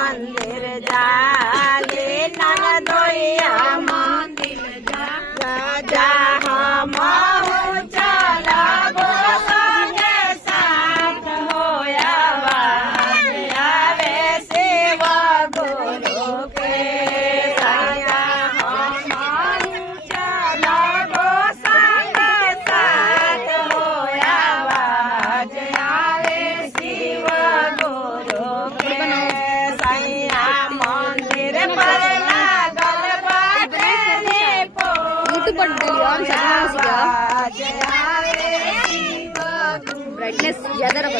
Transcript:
મંદિર જાલે નંદોયા મંદિર જા હમ ચલાવો સંગે સાથ હોયા આવે શિવ ગુરુ કે ચલાવો સંગે સાથ હોયા આવે શિવ ગુરુ કે ब्राइटनेस ज्यादा रखो।